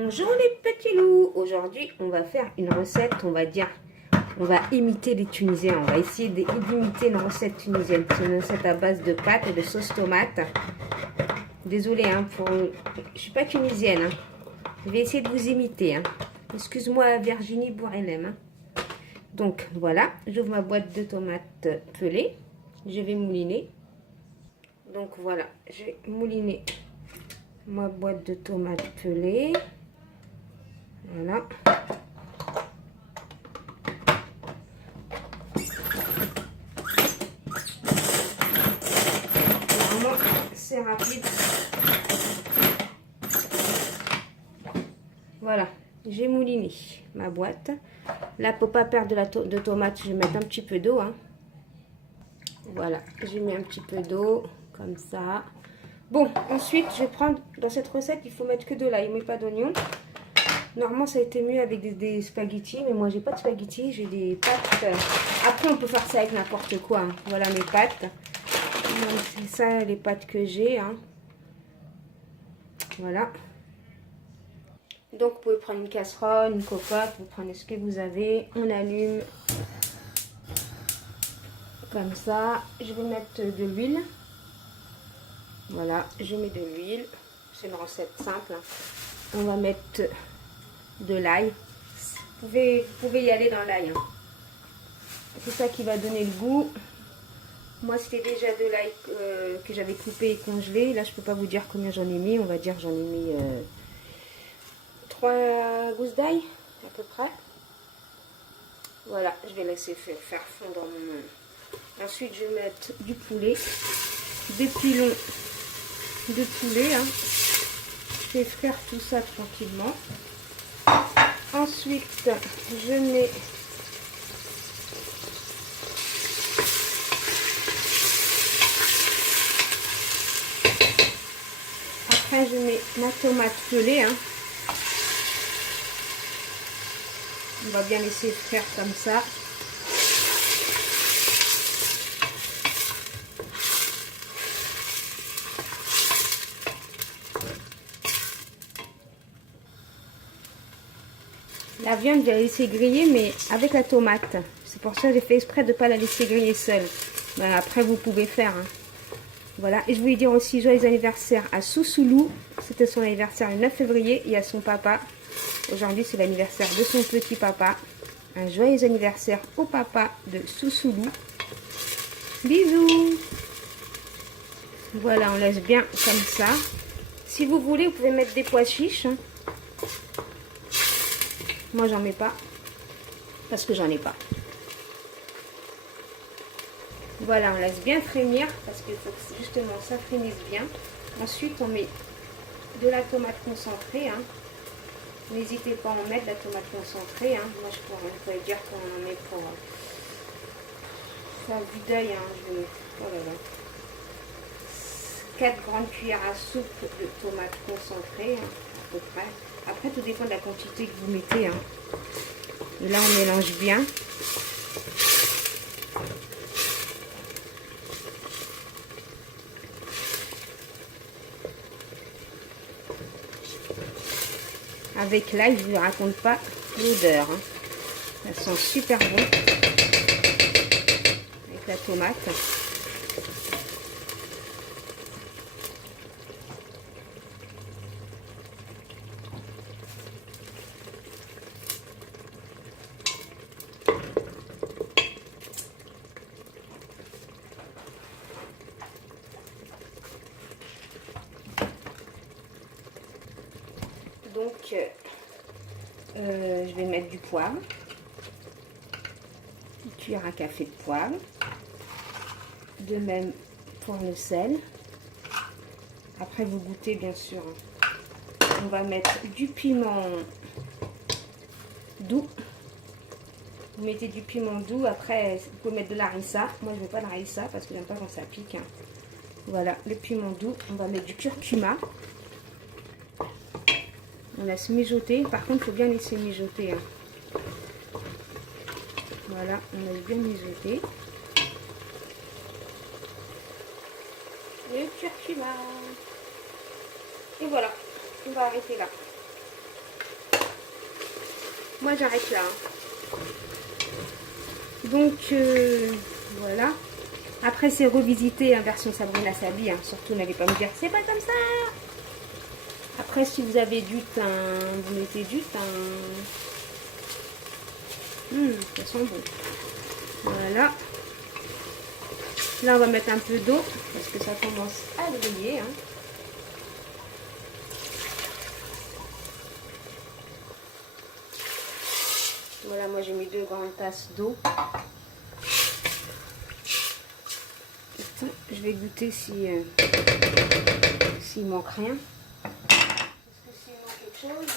Bonjour les petits loups. Aujourd'hui on va faire une recette, on va imiter les Tunisiens. On va essayer d'imiter une recette tunisienne. C'est une recette à base de pâtes et de sauce tomate. Désolée je suis pas tunisienne, hein. Je vais essayer de vous imiter, hein. Excuse-moi Virginie Bourrelem, hein. Donc voilà, j'ouvre ma boîte de tomates pelées. Je vais mouliner. Donc voilà, j'ai mouliné ma boîte de tomates pelées. Voilà. Vraiment, c'est rapide. Voilà, j'ai mouliné ma boîte. Là, pour pas perdre de tomate, je vais mettre un petit peu d'eau, hein. Voilà, j'ai mis un petit peu d'eau, comme ça. Bon, ensuite, je vais prendre, dans cette recette, il faut mettre que de l'ail, mais pas d'oignon. Normalement, ça a été mieux avec des spaghettis, mais moi, j'ai pas de spaghettis, j'ai des pâtes. Après, on peut faire ça avec n'importe quoi, hein. Voilà mes pâtes. C'est ça, les pâtes que j'ai, hein. Voilà. Donc, vous pouvez prendre une casserole, une cocotte, vous prenez ce que vous avez. On allume. Comme ça. Je vais mettre de l'huile. Voilà, je mets de l'huile. C'est une recette simple, hein. On va mettre de l'ail. Vous pouvez y aller dans l'ail, hein. C'est ça qui va donner le goût. Moi, c'était déjà de l'ail que j'avais coupé et congelé. Là, je peux pas vous dire combien j'en ai mis. On va dire j'en ai mis 3 gousses d'ail à peu près. Voilà, je vais laisser faire fondre mon... Ensuite, je vais mettre du poulet, des pilons de poulet, hein. Je vais frire tout ça tranquillement. Ensuite, je mets après je mets ma tomate pelée, hein. On va bien laisser faire comme ça. La viande, je vais la laisser griller, mais avec la tomate. C'est pour ça que j'ai fait exprès de ne pas la laisser griller seule. Ben, après, vous pouvez faire, hein. Voilà. Et je voulais dire aussi joyeux anniversaire à Sousoulou. C'était son anniversaire le 9 février et à son papa. Aujourd'hui, c'est l'anniversaire de son petit papa. Un joyeux anniversaire au papa de Sousoulou. Bisous. Voilà, on laisse bien comme ça. Si vous voulez, vous pouvez mettre des pois chiches, hein. Moi, j'en mets pas parce que j'en ai pas. Voilà, on laisse bien frémir parce qu'il faut que justement ça frémisse bien. Ensuite, on met de la tomate concentrée, hein. N'hésitez pas à en mettre de la tomate concentrée, hein. Moi, je pourrais dire qu'on en met pour faire vue d'œil, hein. Je vais mettre, oh là là, 4 grandes cuillères à soupe de tomates concentrées, hein, à peu près. Après, tout dépend de la quantité que vous mettez, hein. Et là, on mélange bien. Avec l'ail, je ne vous raconte pas l'odeur, hein. Ça sent super bon avec la tomate. Donc, je vais mettre du poivre, une cuillère à café de poivre, de même pour le sel. Après, vous goûtez bien sûr. On va mettre du piment doux. Vous mettez du piment doux. Après, vous pouvez mettre de l'harissa. Moi, je ne mets pas de l'harissa parce que j'aime pas quand ça pique, hein. Voilà, le piment doux. On va mettre du curcuma. On laisse mijoter. Par contre, il faut bien laisser mijoter, hein. Voilà, on laisse bien mijoter. Le curcuma. Et voilà, on va arrêter là. Moi, j'arrête là. Donc, voilà. Après, c'est revisité en version Sabrina Sabi. Hein. Surtout, n'allez pas me dire, c'est pas comme ça. Après, si vous avez du thym, vous mettez du thym. Ça sent bon. Voilà. Là, on va mettre un peu d'eau parce que ça commence à briller. Hein. Voilà, moi j'ai mis 2 grandes tasses d'eau. Je vais goûter si s'il manque rien. Est-ce que s'il manque quelque chose?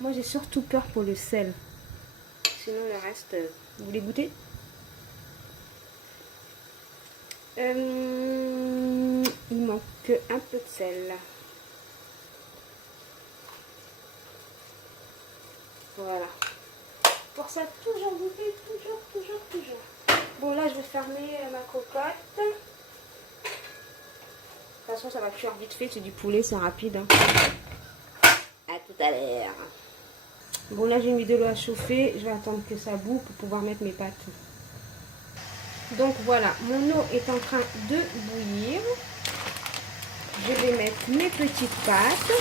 Moi j'ai surtout peur pour le sel. Sinon le reste, vous voulez goûter? Il manque un peu de sel. Voilà. Pour ça, toujours goûter, toujours. Bon, là, je vais fermer ma cocotte. De toute façon, ça va cuire vite fait. C'est du poulet, c'est rapide. Hein. À tout à l'heure. Bon, là, j'ai mis de l'eau à chauffer. Je vais attendre que ça bout pour pouvoir mettre mes pâtes. Donc, voilà. Mon eau est en train de bouillir. Je vais mettre mes petites pâtes.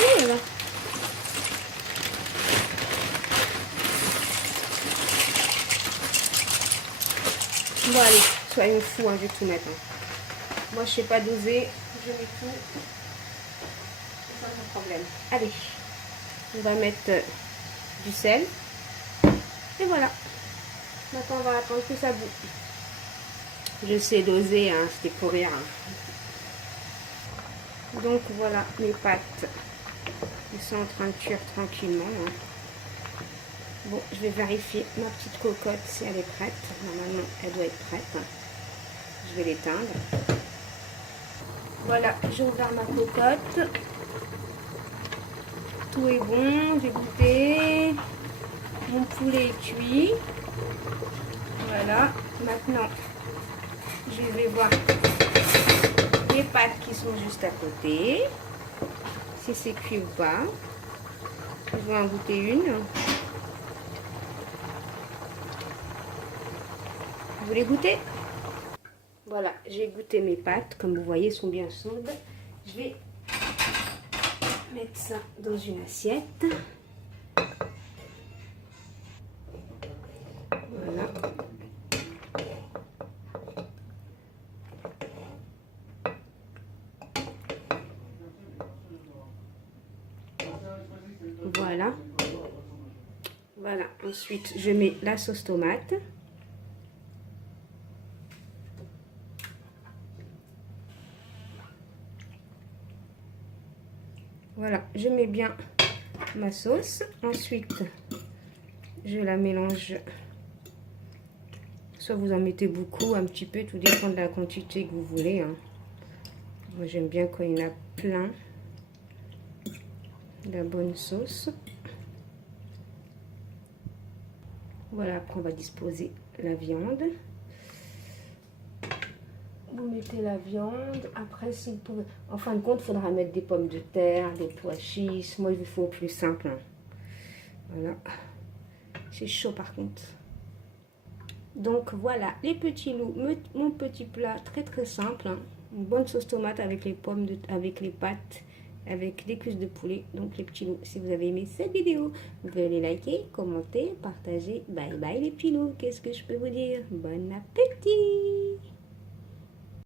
Et voilà. Bon allez, soyons fous, hein, je vais tout mettre. Hein. Moi je sais pas doser, je mets tout. C'est pas mon problème. Allez, on va mettre du sel. Et voilà. Maintenant on va attendre que ça bout. Je sais doser, hein, c'était pour rire. Hein. Donc voilà mes pâtes. Ils sont en train de cuire tranquillement. Hein. Bon, je vais vérifier ma petite cocotte si elle est prête. Normalement, elle doit être prête. Je vais l'éteindre. Voilà, j'ai ouvert ma cocotte. Tout est bon, j'ai goûté. Mon poulet est cuit. Voilà, maintenant, je vais voir les pâtes qui sont juste à côté. Si c'est cuit ou pas. Je vais en goûter une. Vous voulez goûter? Voilà, j'ai goûté mes pâtes. Comme vous voyez, elles sont bien chaudes. Je vais mettre ça dans une assiette. Voilà. Voilà. Voilà. Ensuite, je mets la sauce tomate. Voilà, je mets bien ma sauce. Ensuite, je la mélange. Soit vous en mettez beaucoup, un petit peu, tout dépend de la quantité que vous voulez. Hein. Moi, j'aime bien quand il y en a plein. La bonne sauce. Voilà, après on va disposer la viande. Vous mettez la viande. Après, si vous pouvez... En fin de compte, il faudra mettre des pommes de terre, des pois chiches. Moi, il vous faut plus simple. Hein. Voilà. C'est chaud par contre. Donc voilà, les petits loups. Mon petit plat très simple. Hein. Une bonne sauce tomate avec les pommes, avec les pâtes, avec des cuisses de poulet. Donc les petits loups, si vous avez aimé cette vidéo, vous pouvez les liker, commenter, partager. Bye bye les petits loups. Qu'est-ce que je peux vous dire? Bon appétit!